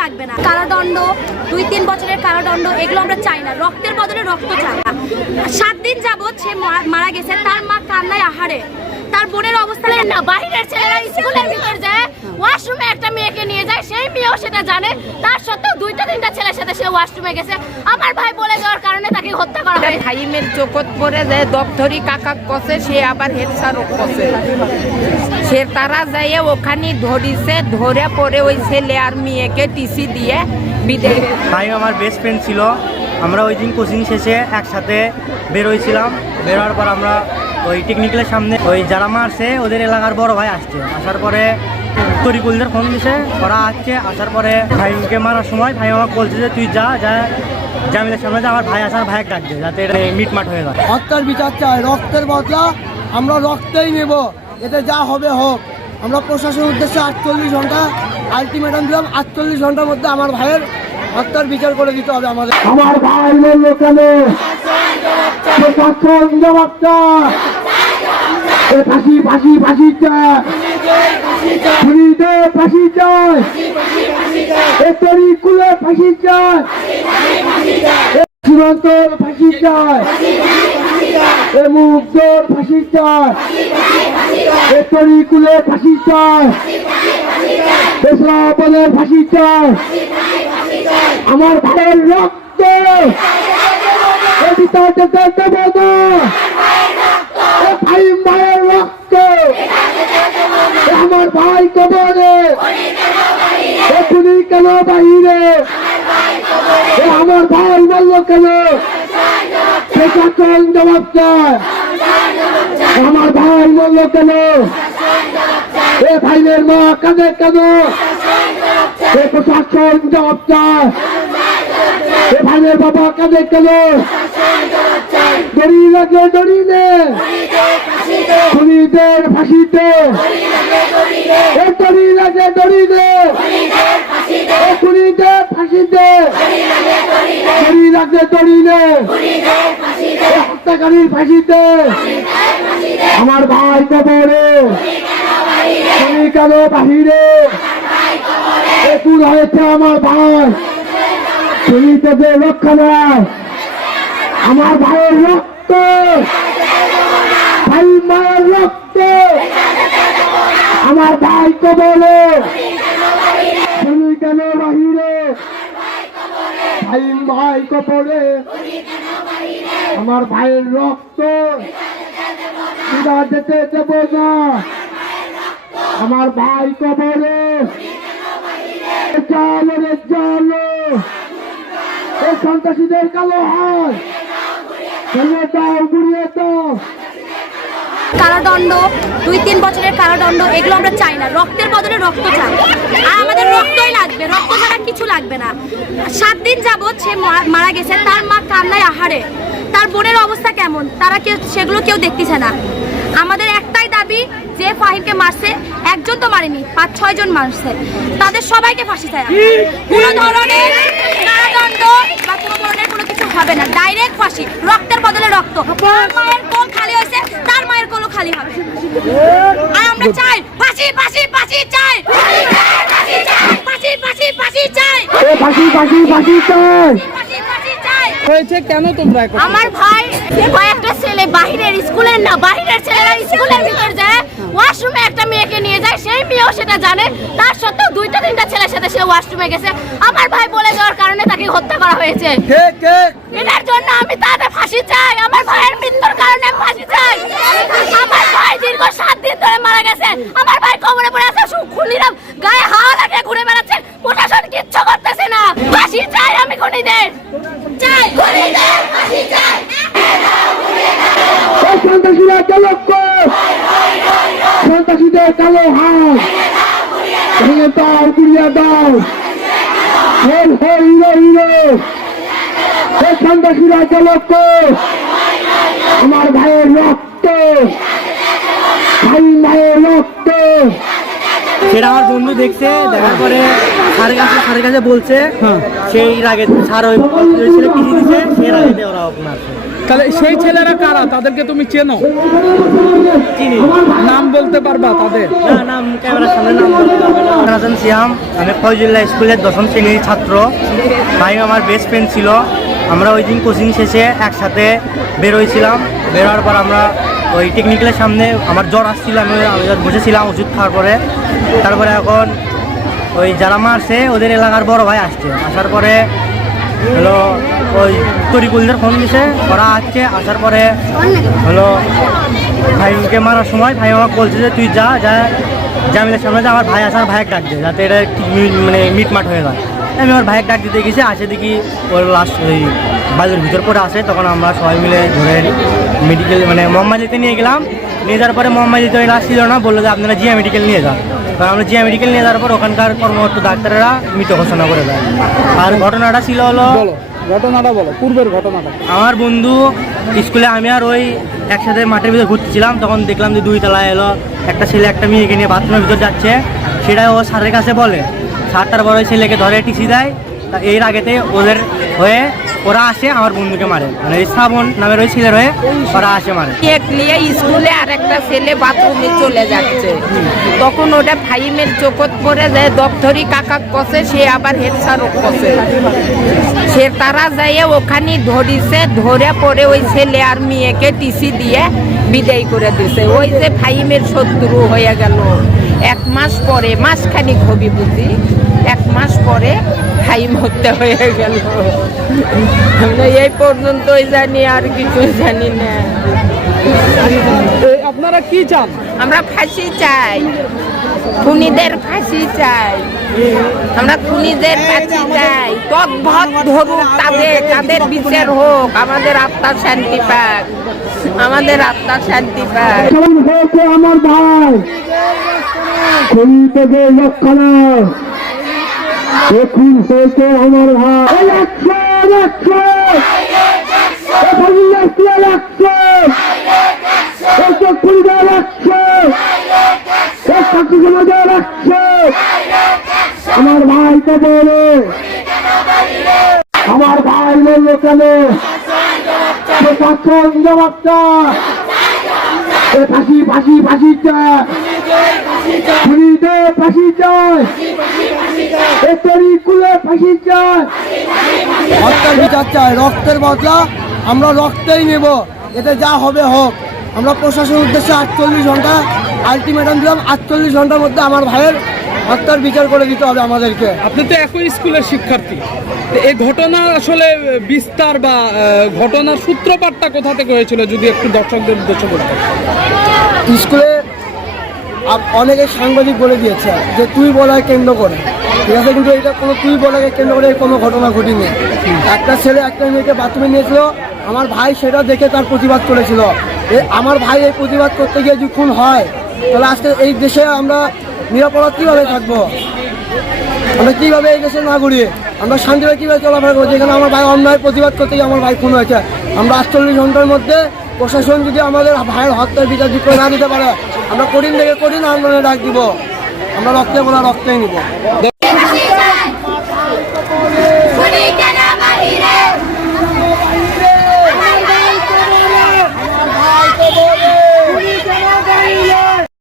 লাগবে না। কারাদণ্ড, দুই তিন বছরের কারাদণ্ড, এগুলো আমরা চাই না। রক্তের বদলে রক্ত চাই। না সাত দিন যাবৎ সে মারা গেছে। তার মা কান্নায় আহারে। তার বোনের অবস্থা না, বাইরের ছেলেরা স্কুলের ভিতর যায়, ওয়াশরুমে একটা মেয়েকে নিয়ে যায়, সেই মেয়েও সেটা জানে। তার সত্ত্বেও দুইটা তিনটা সাথে সে ওয়াশরুমে গেছে। আমার ভাই বলে যাওয়ার কারণে তাকে হত্যা করা হয়েছে। ফাইমের চোখত পরে যে দপ্তরি কাকা কষে সে আবার হেড স্যারও কষে সে তারা যাইয়ে ওখানে ধরিছে ধরে পরে ওই ছেলে আর মেয়েকে টিসি দিয়ে বিদায় ভাই আমার বেস্ট ফ্রেন্ড ছিল। আমরা ওই দিন কোচিং শেষে একসাথে বের হয়েছিলাম বেরোয়ার পর আমরা ওই টেকনিক্যালের সামনে ওই যারা মারছে ওদের এলাকার বড় ভাই আসছে। আসার পরে তরিকুলদের ফোন দিছে ওরা আসছে আসার পরে ভাইকে মারার সময় ভাই আমাকে বলছে যে তুই যা যা জামিলের সামনে যা। আমার ভাই আসার ভাইকে ডাকবে যাতে এটা মিটমাট হয়ে যায়। হত্যার বিচার চাই রক্তের বদলা আমরা রক্তেই নেব। এতে যা হবে হোক। আমরা প্রশাসনের উদ্দেশ্যে আটচল্লিশ ঘণ্টা আলটিমেটাম দিলাম আটচল্লিশ ঘণ্টার মধ্যে আমার ভাইয়ের হত্যার বিচার করে দিতে হবে আমাদের। আমার ভাই কেন ফাঁসি ফাঁসি ফাঁসি খুনিতে ফাঁসি চায় এ তরি কুলে ফাঁসি চায় সীমান্ত ফাঁসি চায় এ মুগ্ধর ফাঁসি চায় এ তরিকুলে ফাঁসি চায় এ শ্রাবণের ফাঁসি চায় আমার ভাইয়ের রক্ত। এ বিচার যেতে না এ ভাই মায়ের রক্ত এ আমার ভাই কবরে এ খুনি কেন বাহিরে এ আমার ভাই বলল কেন জবাব আমার ভাই বলল কেন? এ ভাইয়ের মা কাঁদে কেন? এ প্রশাসন জবাব এ ভাইয়ের বাবা কাঁদে কেন? দড়ি লাগে দড়ি নে ফাঁসিতে। এ দড়ি লাগে দড়ি নে এ ফাঁসিতে এ হত্যাকারীর ফাঁসিতে আমার ভাই কবরে। তুমি কেন বাহিরে? এ তুল হয়েছে আমার ভাই। তুমি তোদের রক্ষা নেয় আমার ভাইয়ের রক্ত। ভাই মায়ের রক্ত। আমার ভাই তুমি কেন বাহিরে? ভাই কবলে আমার ভাইয়ের রক্ত। বিনা যেতে দেব না। আমার ভাই কবলে চলো রে চলো সন্ত্রাসীদের কালো দাও ঘুরিয়ে দাও। কারাদণ্ড দুই তিন বছরের কারাদণ্ড, এগুলো আমরা চাই না। রক্তের বদলে রক্ত চাই। আর আমাদের রক্তই লাগবে রক্ত ছাড়া কিছু লাগবে না সাত মা- মারা গেছে, তার মা কান্নায় আহারে। তার বোনের অবস্থা কেমন? তারা কেউ, সেগুলো কেউ দেখতেছে না। আমাদের একটাই দাবি, যে ফাহিমকে মারছে, একজন তো মারেনি, পাঁচ, ছয় জন মারছে। তাদের সবাইকে ফাঁসি চায় কোনো ধরনের কারাদণ্ড বা কোনো ধরনের হবে না ডাইরেক্ট ফাঁসি রক্তের বদলে রক্ত। মায়ের কোল খালি হয়েছে তার মায়ের কোলও খালি হবে। আর আমরা চাই ফাঁসি ফাঁসি ফাঁসি চাই। ফাঁসি ফাঁসি ফাঁসি চাই। ফাঁসি ফাঁসি ফাঁসি চাই ফাঁসি ফাঁসি চাই। হয়েছে? কেন তোমরা আমার ভাই কয়েকটা ছেলে বাহিরের স্কুলের না বাহিরের ছেলেরা স্কুলের ভিতর যায় ওয়াশরুমে একটা মেয়েকে নিয়ে যায় সেই মেয়েও সেটা জানে। তার সত্ত্বেও দুইটা তিনটা ছেলের সাথে সে ওয়াশরুমে গেছে। আমার ভাই বলে যাওয়ার কারণে তাকে হত্যা করা হয়েছে। কে কে? এটার জন্য আমি তাদের ফাঁসি চাই। আমার ভাইয়ের মৃত্যুর কারণে আমি ফাঁসি চাই। আমার ভাই দীর্ঘ সাত দিন ধরে মারা গেছে। আমার ভাই কবরে পড়ে আছে সু- খুনিরা গায়ে হাওয়া লাগে ঘুরে বেড়াচ্ছে। প্রশাসন কিচ্ছু করতেছে না। ফাঁসি চাই আমি খুনিদের। চাই। খুনিদের ফাঁসি চাই। সন্ত্রাসীরা চালক সন্ত্রাসীদের কালো হাত। ভেঙে দাও গুড়িয়ে দাও। হই হই হিরো হিরো। সন্ত্রাসীরা চালক আমার ভাইয়ের রক্ত। ভাই মায়ের রক্ত। সেটা আমার বন্ধু দেখছে দেখার পরে স্যারের কাছে স্যারের কাছে বলছে সেই রাগে স্যার ওই ছেলে পিছিয়ে দিছে সেই রাগে ওরা মারছে তাহলে সেই ছেলেরা কারা? তাদেরকে তুমি চেনো? চিনি। নাম বলতে পারবা তাদের? না নাম ক্যামেরার সামনে নাম। হাসান সিয়াম আমি ফয়জুল্লাহ স্কুলের দশম শ্রেণির ছাত্র। ভাই আমার বেস্ট ফ্রেন্ড ছিল। আমরা ওই দিন কোচিং শেষে একসাথে বের হয়েছিলাম। বেরোয়ার পর আমরা ওই টেকনিক্যালের সামনে আমার জ্বর আসছিল আমি আমি বসেছিলাম ওষুধ খাওয়ার পরে। তারপরে এখন ওই যারা মারছে, ওদের এলাকার বড় ভাই আসছে। আসার পরে হলো ওই তরিকুলদের ফোন দিছে, ওরা আসছে, আসার পরে হলো ভাইকে মারার সময় ভাই আমাকে বলছে যে, তুই যা যা জামিলের সামনে যা। আমার ভাই আসার ভাইয়ের ডাক দে যাতে এটা মানে মিটমাট হয়ে যায়। আমি আমার ভাইয়ের ডাক দিতে গেছি, আসে দেখি ওর লাস্ট ওই বাজুর ভিতর পরে আসে তখন আমরা সবাই মিলে ধরে মেডিকেল মানে মোহাম্মদিতে নিয়ে গেলাম। নিয়ে যাওয়ার পরে মোহাম্মদিতে ওই লাস্ট ছিল না বলল যে আপনারা জিয়া মেডিকেল নিয়ে যান। কারণ আমরা জিয়া মেডিকেল নিয়ে যাওয়ার পর ওখানকার কর্মরত ডাক্তারেরা মৃত ঘোষণা করে দেয়। আর ঘটনাটা ছিল হলো ঘটনাটা বলো পূর্বের ঘটনাটা। আমার বন্ধু স্কুলে আমি আর ওই একসাথে মাঠের ভিতরে ঘুরতেছিলাম তখন দেখলাম যে দুই তলায় এলো একটা ছেলে একটা মেয়েকে নিয়ে বাথরুমের ভিতর যাচ্ছে। সেটা ও স্যারের কাছে বলে। স্যার তার বড় ছেলেকে ধরে টিসি দেয় তা এর আগেতে ওদের হয়ে ওরা আসে আমার বন্ধুকে মারে। মানে শ্রাবণ নামের ওই ছেলের হয়ে ওরা আসে মারে। কেক নিয়ে স্কুলে আর একটা ছেলে বাথরুমে চলে যাচ্ছে। তখন ওটা ফাইমের চোখত পরে যায়, দপ্তরি কাকা কষে সে আবার হেড স্যারও কষে সে তারা যায় ওখানে ধরিছে, ধরে পরে ওই ছেলে আর মেয়েকে টিসি দিয়ে বিদায় করে দিছে। ওই যে ফাইমের শত্রু হয়ে গেল। এক মাস পরে, মাসখানিক হবি বুঝি। ফাইম হত্যা হয়ে গেল। আমরা এই পর্যন্তই জানি আর কিছু জানি না। আপনারা কি চান? আমরা ফাঁসি চাই। খুনিদের ফাঁসি চাই। আমরা খুনিদের ফাঁসি চাই। তদ্ভত ধরুক তাদের তাদের বিচার হোক আমাদের আত্মার শান্তি পাক। আমাদের আত্মার শান্তি পাক। আমার ভাই? খুন থেকে রক্ষা নয় এ হয়েছে আমার ভাই ইলেকশন ইলেকশন এখন ইলেকশন ইলেকশন এসব খুলবে ইলেকশন এ ছাত্র সমাজে ইলেকশন আমার ভাই তো বলে, আমার ভাই বলল কেন? ফাঁসি ফাঁসি ফাঁসি চায়। ফাঁসি চায়। হত্যার বিচার চাই রক্তের বদলা আমরা রক্তেই নেব। এতে যা হবে হোক। আমরা প্রশাসনের উদ্দেশ্যে আটচল্লিশ ঘণ্টা আলটিমেটাম দিলাম। আটচল্লিশ ঘণ্টার মধ্যে আমার ভাইয়ের হত্যার বিচার করে দিতে হবে আমাদেরকে। আপনি তো একই স্কুলের শিক্ষার্থী। এই ঘটনা আসলে বিস্তার বা আহ, ঘটনার সূত্রপাতটা কোথা থেকে হয়েছিল যদি একটু দর্শকদের উদ্দেশ্য করতে স্কুলে অনেকে সাংবাদিক বলে দিয়েছে যে তুই বলায় কেন্দ্র করে। ঠিক আছে, কিন্তু এটা কোনো তুই বলাকে কেন্দ্র করে কোনো ঘটনা ঘটিনি। একটা ছেলে একটা মেয়েকে বাথরুমে নিয়েছিল, আমার ভাই সেটা দেখে তার প্রতিবাদ করেছিল। আমার ভাই এই প্রতিবাদ করতে গিয়ে যদি খুন হয়, তাহলে আজকে এই দেশে আমরা নিরাপরাধ কীভাবে থাকব? আমরা কীভাবে এই দেশে না ঘুরিয়ে আমরা শান্তিভাবে কীভাবে চলাফেরা করব? যেখানে আমার ভাই অন্যায় প্রতিবাদ করতে গিয়ে আমার ভাই খুন হয়েছে। আমরা আটচল্লিশ ঘণ্টার মধ্যে প্রশাসন যদি আমাদের ভাইয়ের হত্যার বিচার করে না দিতে পারে, আমরা কঠিন থেকে কঠিন আন্দোলনে ডাক দিব। আমরা রক্তে বলা রক্তেই নিব।